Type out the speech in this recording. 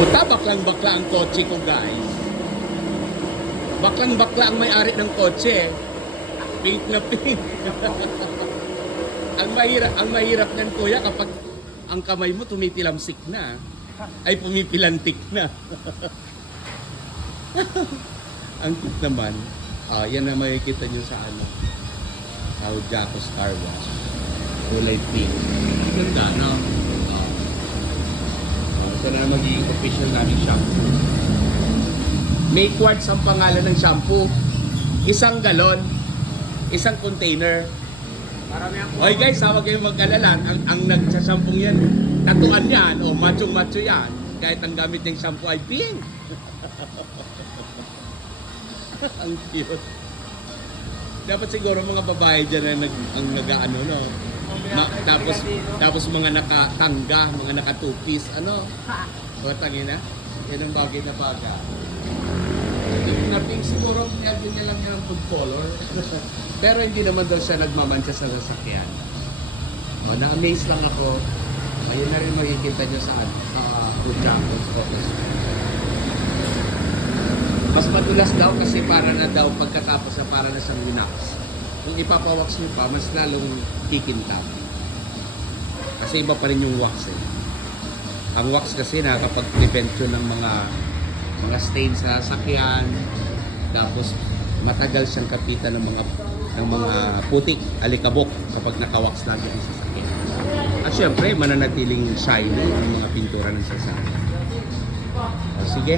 Puta, baklang-bakla ang kotse ko, guys. Baklang-bakla ang may-ari ng kotse. Pink na pink. ang mahirap niyan, kuya, kapag ang kamay mo tumipilamsik na. Ay, pumipilantik na. Ang cute naman. Yan ang makikita nyo sa Jacos Car Wash. Kulay pink. Ang ganda, no? Ito na magiging official namin shampoo. May quartz ang pangalan ng shampoo. 1 galon. 1 container. Oy guys, huwag kayong mag-alala. Ang nagsasampung yan, tatuan yan, o macho-macho yan. Kahit ang gamit ng shampoo ay pink. Ang cute. Dapat siguro mga babae dyan na ang nag-ano, no? Tapos mga nakatangga, mga naka-two-piece, ano? Batangin na? Yan ang bagay na baga. Nating siguro din niya lang yung food color. Pero hindi naman daw siya nagmamansya sa sasakyan. Na-amaze lang ako. Ayun na rin makikita nyo sa Jacos Office. Mas madulas daw kasi para na daw pagkatapos na para na siyang winax. Kung ipapawax nyo pa, mas lalong kikintab. Kasi iba pa rin yung wax eh. Ang wax kasi nakakapag-prevent yun ng mga stain sa sasakyan. Tapos matagal siyang kapitan ng mga putik, alikabok kapag nakawax lagi ang sasakyan. At syempre, mananatiling shiny ang mga pintura ng sasakyan. Sige.